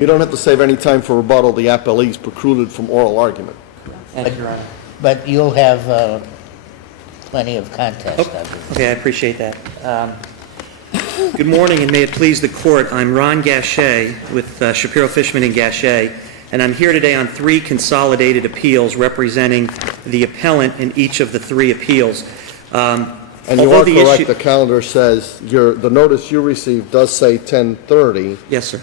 You don't have to save any time for rebuttal. The appellee is precluded from oral argument. Thank you, Your Honor. But you'll have plenty of contest. Okay, I appreciate that. Good morning, and may it please the Court. I'm Ron Gache with Shapiro, Fishman, and Gache, and I'm here today on 3 consolidated appeals representing the appellant in each of the 3 appeals. And you are correct, the calendar says, the notice you received does say 10:30. Yes, sir.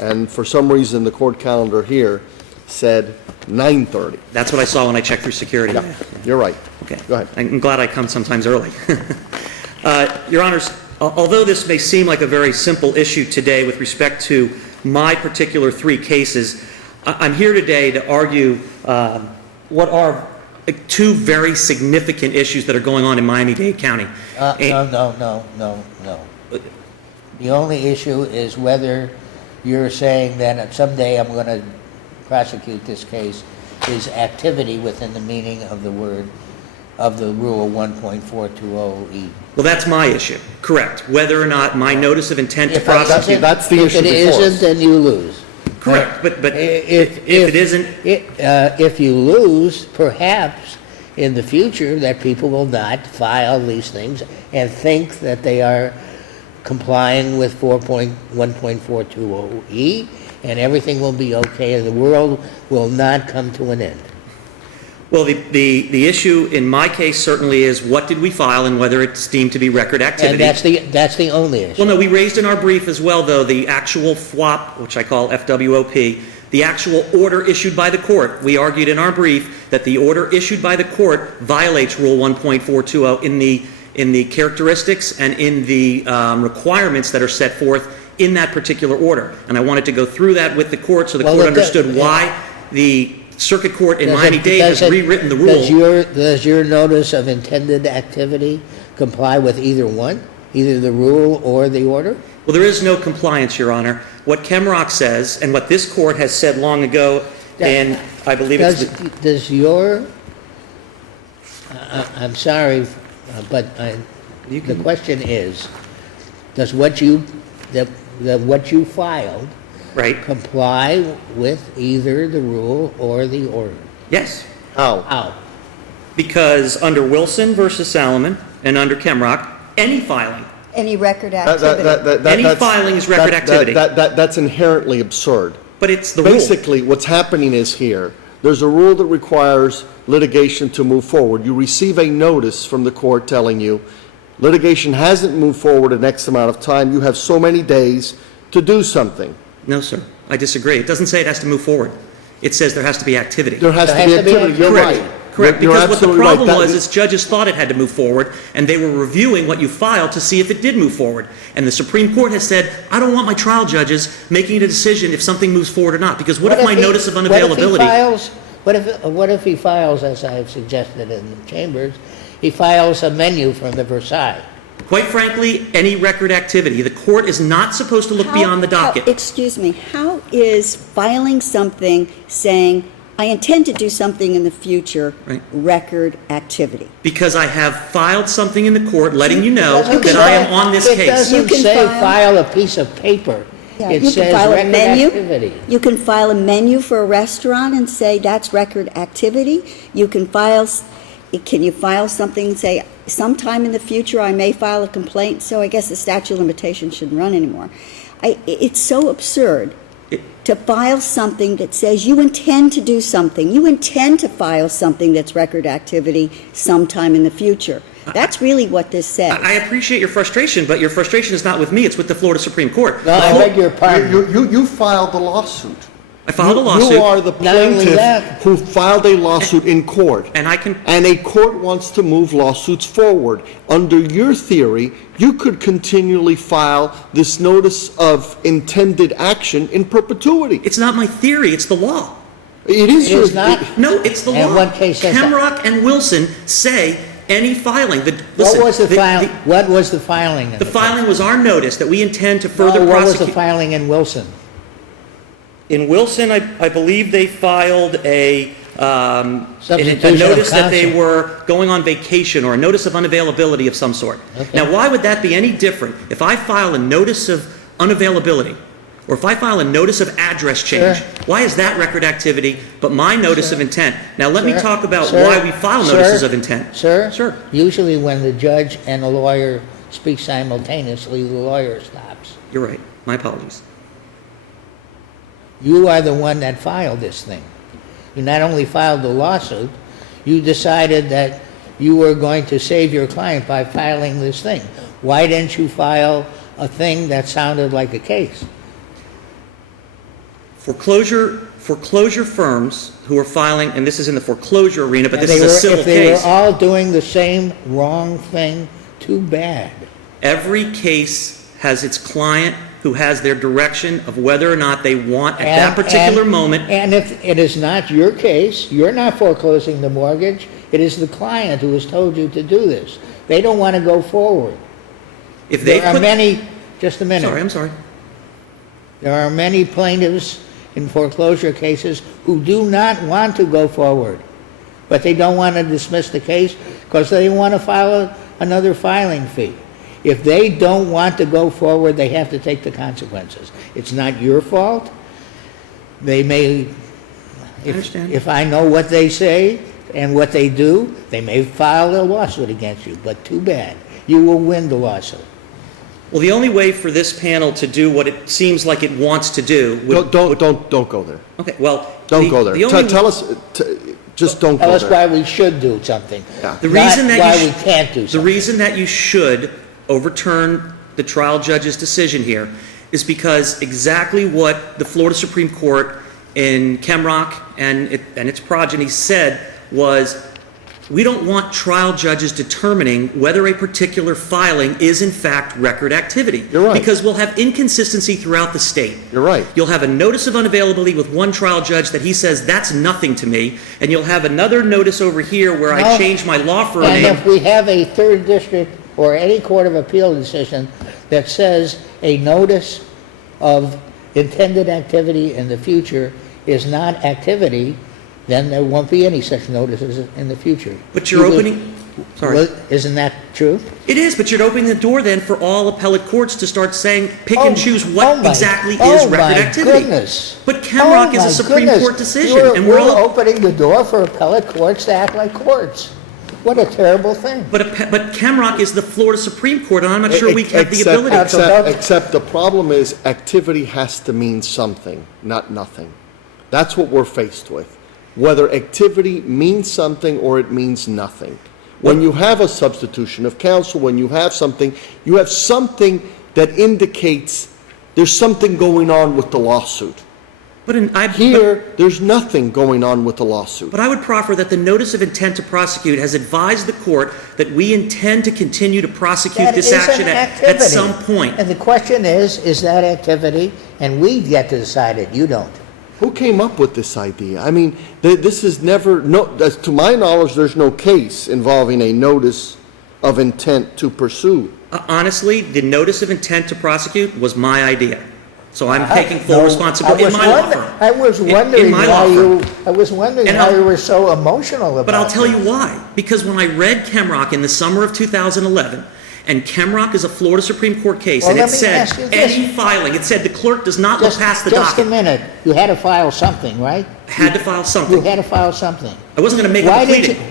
And for some reason, the court calendar here said 9:30. That's what I saw when I checked through security. Yeah, you're right. Okay. Go ahead. I'm glad I come sometimes early. Your Honors, although this may seem like a very simple issue today with respect to my particular 3 cases, I'm here today to argue what are 2 very significant issues that are going on in Miami-Dade County. No. The only issue is whether you're saying that someday I'm going to prosecute this case is activity within the meaning of the word of the Rule 1.420E. Well, that's my issue, correct. Whether or not my notice of intent to prosecute... That's the issue If it before us. isn't, then you lose. Correct, but if it isn't... If you lose, perhaps in the future that people will not file these things and think that they are complying with 1.420E and everything will be okay and the world will not come to an end. Well, the issue in my case certainly is what did we file and whether it's deemed to be record activity. And that's the only issue. Well, no, we raised in our brief as well, though, the actual FWOP, which I call FWOP, the actual order issued by the court. We argued in our brief that the order issued by the court violates Rule 1.420 in the characteristics and in the requirements that are set forth in that particular order. And I wanted to go through that with the court so the court understood why the Circuit Court in Miami-Dade has rewritten the rule. Does your notice of intended activity comply with either one, either the rule or the order? Well, there is no compliance, Your Honor. What Chemrock says, and what this court has said long ago, and I believe does your... I'm sorry, but the question is, does what you filed comply with either the rule or the order? Yes. How? Because under Wilson versus Salomon and under Chemrock, any filing. Any record activity. Any filing is record activity. That's inherently absurd. But it's the rule. Basically, what's happening is here, there's a rule that requires litigation to move forward. You receive a notice from the court telling you litigation hasn't moved forward in X amount of time. You have so many days to do something. No, sir. I disagree. It doesn't say it has to move forward. It says there has to be activity. There has to be activity. You're right. Correct. You're Because what the problem right. was is judges thought it had to move forward, and they were reviewing what you filed to see if it did move forward. And the Supreme Court has said, I don't want my trial judges making a decision if something moves forward or not. Because what if my notice of unavailability... What if he files, as I have suggested in the chambers, he files a menu from the Versailles? Quite frankly, any record activity. The court is not supposed to look beyond the docket. Excuse me, how is filing something saying, I intend to do something in the future, record activity? Because I have filed something in the court letting you know that I am on this case. It doesn't say file a piece of paper. It says record activity. You can file a menu for a restaurant and say that's record activity. You can file... Can you file something and say, sometime in the future I may file a complaint, so I guess the statute of limitations shouldn't run anymore. It's so absurd to file something that says you intend to do something. You intend to file something that's record activity sometime in the future. That's really what this says. I appreciate your frustration, but your frustration is not with me. It's with the Florida Supreme Court. No, I beg your pardon. You filed the lawsuit. I filed a lawsuit. You are the plaintiff who filed a lawsuit in court. And a court wants to move lawsuits forward. Under your theory, you could continually file this notice of intended action in perpetuity. It's not my theory. It's the law. It is your... No, it's the law. And what case says that? Chemrock and Wilson say any filing. What was the filing? The filing was our notice that we intend to further prosecute. What was the filing in Wilson? In Wilson, I believe they filed a Substitution notice of that they counsel. were going on vacation or a notice of unavailability of some sort. Okay. Now, why would that be any different? If I file a notice of unavailability or if I file a notice of address change, Sure. why is that record activity, but my notice of intent? Now, let me Sir, talk about sir, why we file sir, notices of intent. Sir? Sure. Usually when the judge and the lawyer speak simultaneously, the lawyer stops. You're right. My apologies. You are the one that filed this thing. You not only filed the lawsuit, you decided that you were going to save your client by filing this thing. Why didn't you file a thing that sounded like a case? Foreclosure firms who are filing, and this is in the foreclosure arena, but And this is a civil if they case. were all doing the same wrong thing, too bad. Every case has its client who has their direction of whether or not they want at that particular moment. And if it is not your case, you're not foreclosing the mortgage, it is the client who has told you to do this. They don't want to go forward. If they There are put, many, just a minute. sorry, I'm sorry. There are many plaintiffs in foreclosure cases who do not want to go forward, but they don't want to dismiss the case because they want to file another filing fee. If they don't want to go forward, they have to take the consequences. It's not your fault. They may, understand. if I know what they say and what they do, they may file a lawsuit against you, but too bad. You will win the lawsuit. Well, the only way for this panel to do what it seems like it wants to do would... Don't go there. Okay, well... Don't go there. the only- Tell us, just don't Tell go us there. why we should do something, Yeah. The reason not that why you we can't do The something. reason that you should overturn the trial judge's decision here is because exactly what the Florida Supreme Court in Kemrock and its progeny said was, we don't want trial judges determining whether a particular filing is in fact record activity. You're right. Because we'll have inconsistency throughout the state. You're right. You'll have a notice of unavailability with one trial judge that he says, that's nothing to me, and you'll have another notice over here where I No. changed my law firm And name. if we have a third district or any court of appeal decision that says a notice of intended activity in the future is not activity, then there won't be any such notices in the future. But you're You will- opening... Sorry. Well, isn't that true? It is, but you're opening the door then for all appellate courts to start saying, pick and choose Oh what my- exactly oh is record my activity. Goodness. But Kemrock is my a Supreme goodness. Court decision, You're- and we're We're all... opening the door for appellate courts to act like courts. What a terrible thing. But Kemrock is the Florida Supreme Court, and I'm not sure we have the ability. Except the problem is activity has to mean something, not nothing. That's what we're faced with. Whether activity means something or it means nothing. When you have a substitution of counsel, when you have something that indicates there's something going on with the lawsuit. Here, there's nothing going on with the lawsuit. But I would proffer that the notice of intent to prosecute has advised the court that we intend to continue to prosecute That this is an action at activity. some point. And the question is that activity? And we get to decide it, you don't. Who came up with this idea? I mean, this is never, to my knowledge, there's no case involving a notice of intent to pursue. Honestly, the notice of intent to prosecute was my idea. So I'm taking full No, responsibility in my law firm. I was In wondering my why law firm. I was wondering And why I'll- you were so emotional about it. But I'll tell you why. Because when I read Kemrock in the summer of 2011, and Kemrock is a Florida Supreme Court case, Well, and it let me said, ask you this. any filing, it said the clerk does not look past the Just a docket. minute. You had to file something, right? Had to file You something. had to file something. I wasn't going to make Why a didn't pleading you?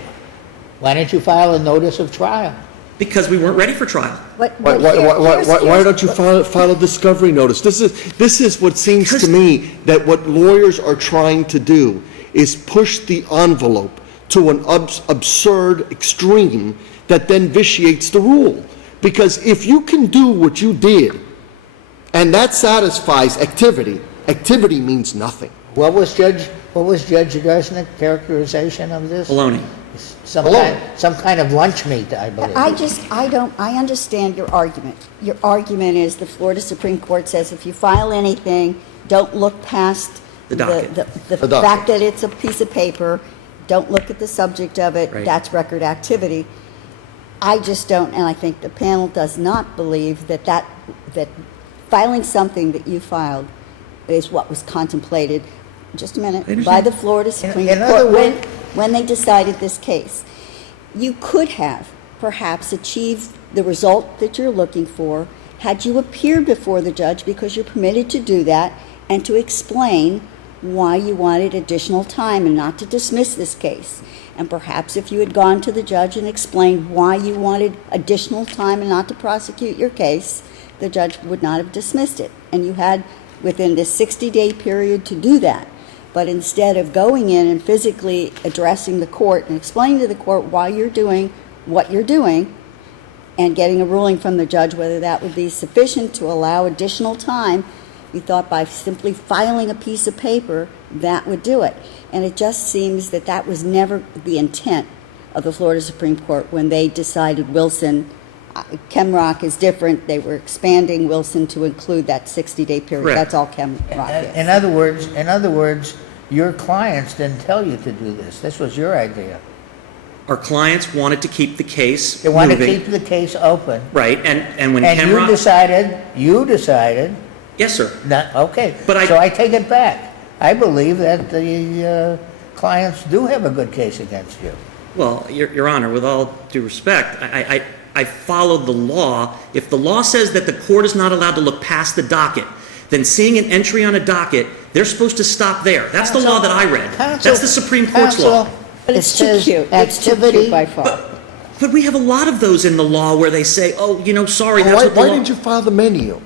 Why didn't you file a notice of trial? because we weren't ready for trial. Why don't you file a discovery notice? This is what seems to me that what lawyers are trying to do is push the envelope to an absurd extreme that then vitiates the rule. Because if you can do what you did, and that satisfies activity, activity means nothing. What was Judge Resnick's characterization of this? Baloney. Some kind of lunch meat, I believe. I understand your argument. Your argument is the Florida Supreme Court says if you file anything, don't look past The docket. the The docket. fact that it's a piece of paper, don't look at the subject of it, Right. that's record activity. I just don't, and I think the panel does not believe that filing something that you filed is what was contemplated, just a minute, by the Florida Supreme in other Court words- when they decided this case. You could have perhaps achieved the result that you're looking for had you appeared before the judge, because you're permitted to do that, and to explain why you wanted additional time and not to dismiss this case. And perhaps if you had gone to the judge and explained why you wanted additional time and not to prosecute your case, the judge would not have dismissed it. And you had within this 60-day period to do that. But instead of going in and physically addressing the court and explaining to the court why you're doing what you're doing and getting a ruling from the judge whether that would be sufficient to allow additional time, you thought by simply filing a piece of paper that would do it. And it just seems that that was never the intent of the Florida Supreme Court when they decided Wilson. Chemrock is different. They were expanding Wilson to include that 60-day period. Correct. That's all Chemrock is. In other words, your clients didn't tell you to do this. This was your idea. Our clients wanted to keep the case They wanted to moving. keep the case open. Right, and when And Chemrock... you decided, Yes, sir. not, okay. But So I take it back. I believe that the clients do have a good case against you. Well, Your Honor, with all due respect, I followed the law. If the law says that the court is not allowed to look past the docket, then seeing an entry on a docket, they're supposed to stop there. That's the law that I read. That's the Supreme Court's law. But It it's too says cute. It's too activity. cute by far. But we have a lot of those in the law where they say, oh, sorry, that's Why, what the why law... didn't you file the menu?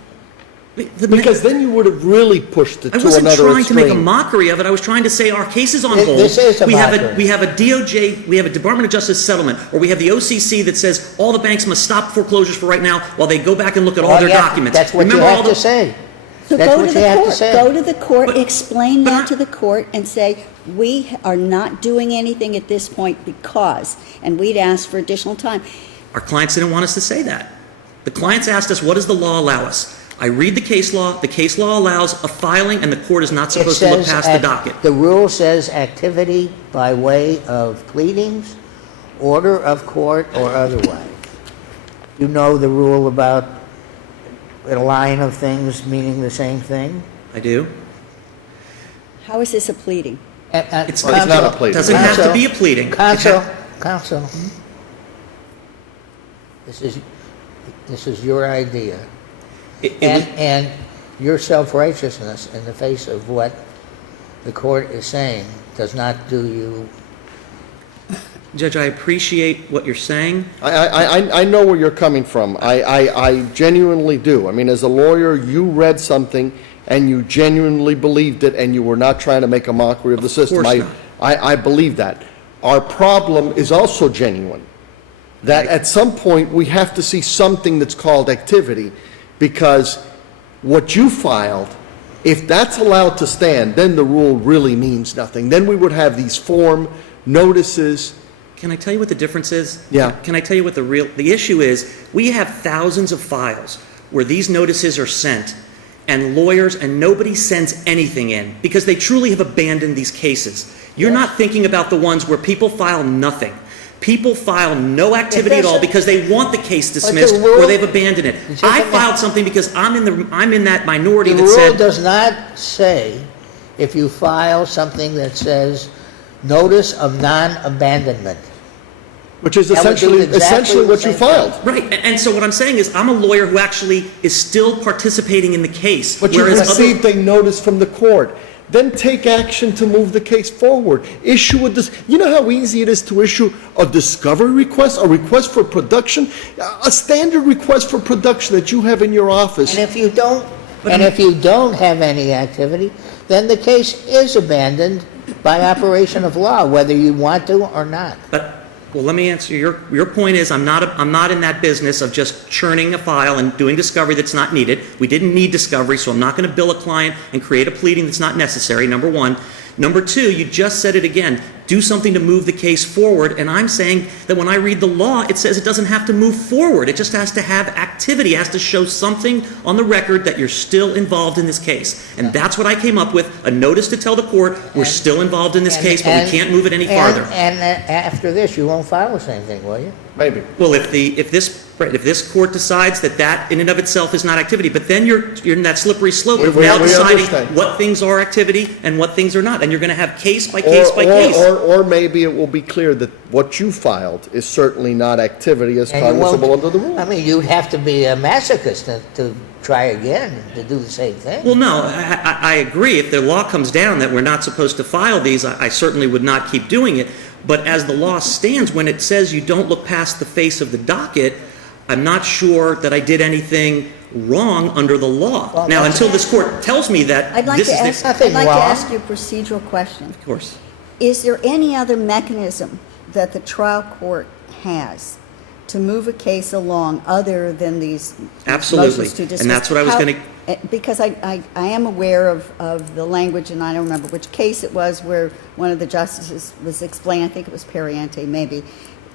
The- Because then you would have really pushed it I to wasn't another trying to make a extreme. mockery of it. I was trying to say our case is on hold. This is a we mockery. have a DOJ, we have a Department of Justice settlement, or we have the OCC that says all the banks must stop foreclosures for right now while they go back and look at all their documents. That's what you Remember all have to the- say. So That's go what to you the have to court. say. Go to the court, But- explain but that I- to the court, and say, we are not doing anything at this point because, and we'd ask for additional time. Our clients didn't want us to say that. The clients asked us, what does the law allow us? I read the case law allows a filing, and the court is not It supposed to look says past the docket. The rule says activity by way of pleadings, order of court, or otherwise. You know the rule about a line of things meaning the same thing? I do. How is this a pleading? It's Well, it's not a pleading. Doesn't have to be a pleading. Counsel, this is your idea. It was- And your self-righteousness in the face of what the court is saying does not do you. Judge, I appreciate what you're saying. I know where you're coming from. I genuinely do. I mean, as a lawyer, you read something and you genuinely believed it and you were not trying to make a mockery of the system. course not. I believe that. Our problem is also genuine. That at some point, we have to see something that's called activity, because what you filed, if that's allowed to stand, then the rule really means nothing. Then we would have these form notices. Can I tell you what the difference is? Yeah. Can I tell you what the issue is? We have thousands of files where these notices are sent, and lawyers, and nobody sends anything in because they truly have abandoned these cases. You're not thinking about the ones where people file nothing. People file no activity at all because they want the case dismissed rule- or they've abandoned it. I filed something because I'm in that minority The that rule said, does not say if you file something that says notice of non-abandonment. Which is That would do exactly essentially the what you same thing. filed. right, and so what I'm saying is I'm a lawyer who actually is still participating in the case. But you whereas other- received a notice from the court. Then take action to move the case forward. Issue you know how easy it is to issue a discovery request, a request for production, a standard request for production that you have in your office. And if you don't have any activity, then the case is abandoned by operation of law, whether you want to or not. Well, let me answer. Your point is I'm not in that business of just churning a file and doing discovery that's not needed. We didn't need discovery, so I'm not going to bill a client and create a pleading that's not necessary, number one. Number two, you just said it again. Do something to move the case forward, and I'm saying that when I read the law, it says it doesn't have to move forward. It just has to have activity. It has to show something on the record that you're still involved in this case. And that's what I came up with, a notice to tell the court we're still involved in this case, but we can't move it any farther. And after this, you won't file the same thing, will you? Maybe. Well, if this court decides that in and of itself is not activity, but then you're in that slippery slope of We now deciding understand. what things are activity and what things are not, and you're going to have case by case by case. Or Or maybe it will be clear that what you filed is certainly not activity as And you won't- cognizable under the rule. I mean, you'd have to be a masochist to try again, to do the same thing. Well, no, I agree. If the law comes down that we're not supposed to file these, I certainly would not keep doing it. But as the law stands, when it says you don't look past the face of the docket, I'm not sure that I did anything wrong under the law. Well, Now, that's- until this court tells me that I'd like this to is ask, the... nothing I'd like to wrong. ask you a procedural question. Of course. Is there any other mechanism that the trial court has to move a case along other than these Absolutely. motions to dismiss? And that's what I was How- gonna- Because I am aware of the language, and I don't remember which case it was where one of the justices was explaining, I think it was Periente maybe,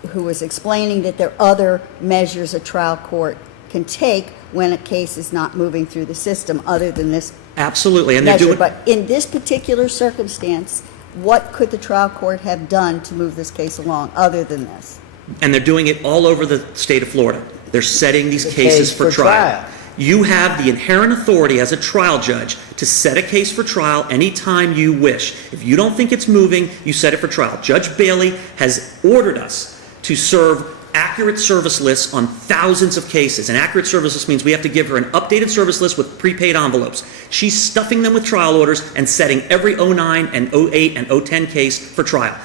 who was explaining that there are other measures a trial court can take when a case is not moving through the system other than this Absolutely. And they're measure. doing... But in this particular circumstance, what could the trial court have done to move this case along other than this? And they're doing it all over the state of Florida. They're setting these The cases case for for trial. trial. You have the inherent authority as a trial judge to set a case for trial anytime you wish. If you don't think it's moving, you set it for trial. Judge Bailey has ordered us to serve accurate service lists on thousands of cases. An accurate service list means we have to give her an updated service list with prepaid envelopes. She's stuffing them with trial orders and setting every 09 and 08 and 010 case for trial.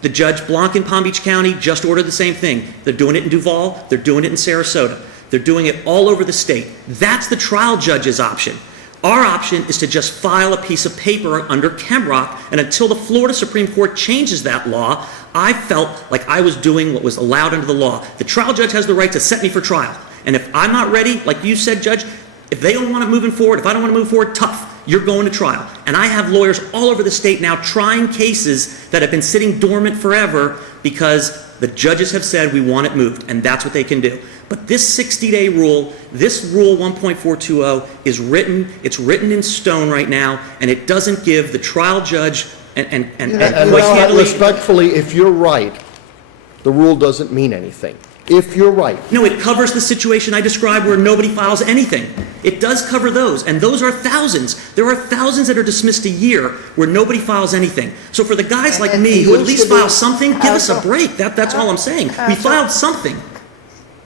The Judge Blanc in Palm Beach County just ordered the same thing. They're doing it in Duval. They're doing it in Sarasota. They're doing it all over the state. That's the trial judge's option. Our option is to just file a piece of paper under Kemrock, and until the Florida Supreme Court changes that law, I felt like I was doing what was allowed under the law. The trial judge has the right to set me for trial. And if I'm not ready, like you said, Judge, if they don't want to move forward, if I don't want to move forward, tough. You're going to trial. And I have lawyers all over the state now trying cases that have been sitting dormant forever because the judges have said we want it moved, and that's what they can do. But this 60-day rule, this Rule 1.420 is written, it's written in stone right now, and it doesn't give the trial judge and quite candidly... Respectfully, if you're right, the rule doesn't mean anything. If you're right. No, it covers the situation I described where nobody files anything. It does cover those, and those are thousands. There are thousands that are dismissed a year where nobody files anything. So for the guys like And me it who at used least to be- file something, give us a break. That's all I'm saying. We filed something.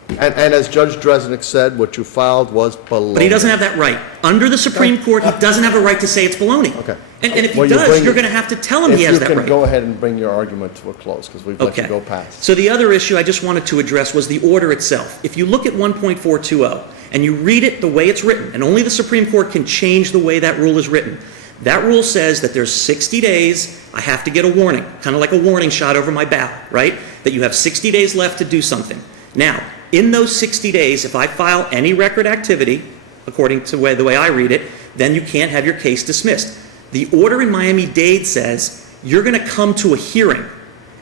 And as Judge Dresnick said, what you filed was baloney. But he doesn't have that right. Under the Supreme Court, he doesn't have a right to say it's baloney. Okay. And if he Well, you does, bring you're it- going to have to tell him he has that If you right. can go ahead and bring your argument to a close, because we've let you go past. So the other issue I just wanted to address was the order itself. If you look at 1.420 and you read it the way it's written, and only the Supreme Court can change the way that rule is written, that rule says that there's 60 days, I have to get a warning, kind of like a warning shot over my bow, right? That you have 60 days left to do something. Now, in those 60 days, if I file any record activity, according to the way I read it, then you can't have your case dismissed. The order in Miami-Dade says you're going to come to a hearing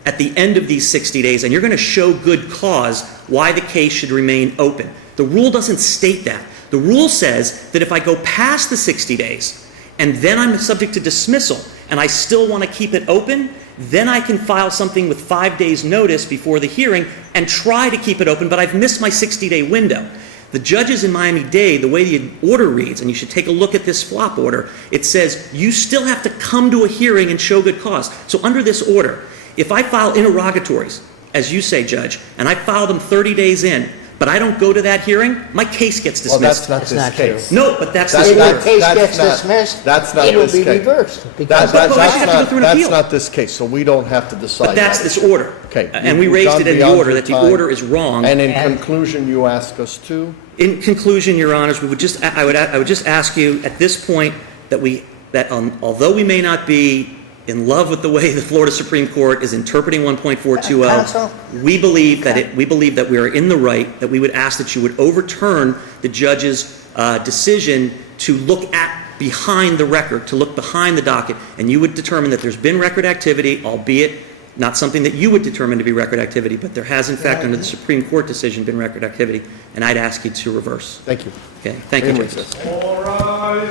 at the end of these 60 days and you're going to show good cause why the case should remain open. The rule doesn't state that. The rule says that if I go past the 60 days and then I'm subject to dismissal and I still want to keep it open, then I can file something with 5 days notice before the hearing and try to keep it open, but I've missed my 60-day window. The judges in Miami-Dade, the way the order reads, and you should take a look at this flop order, it says you still have to come to a hearing and show good cause. So under this order, if I file interrogatories, as you say, Judge, and I file them 30 days in, but I don't go to that hearing, my case gets Well, dismissed. that's not That's this not case. No, but that's That's the If not- the order. case that's gets not- dismissed, that's not it will this be case. reversed. Because But I have to go through an That's appeal. not this case, so we don't have to decide. But that's that. this order. Okay. And we You've raised gone it in the beyond order your that the time. order is wrong. And in And- conclusion, you ask us to? In conclusion, Your Honors, I would just ask you at this point that although we may not be in love with the way the Florida Supreme Court is interpreting 1.420, Counsel? we believe that we are in the right, that we would ask that you would overturn the judge's decision to look at behind the record, to look behind the docket, and you would determine that there's been record activity, albeit not something that you would determine to be record activity, but there has in fact under the Supreme Court decision been record activity, and I'd ask you to reverse. Thank you. Okay, thank you, In Justice. recess. All rise.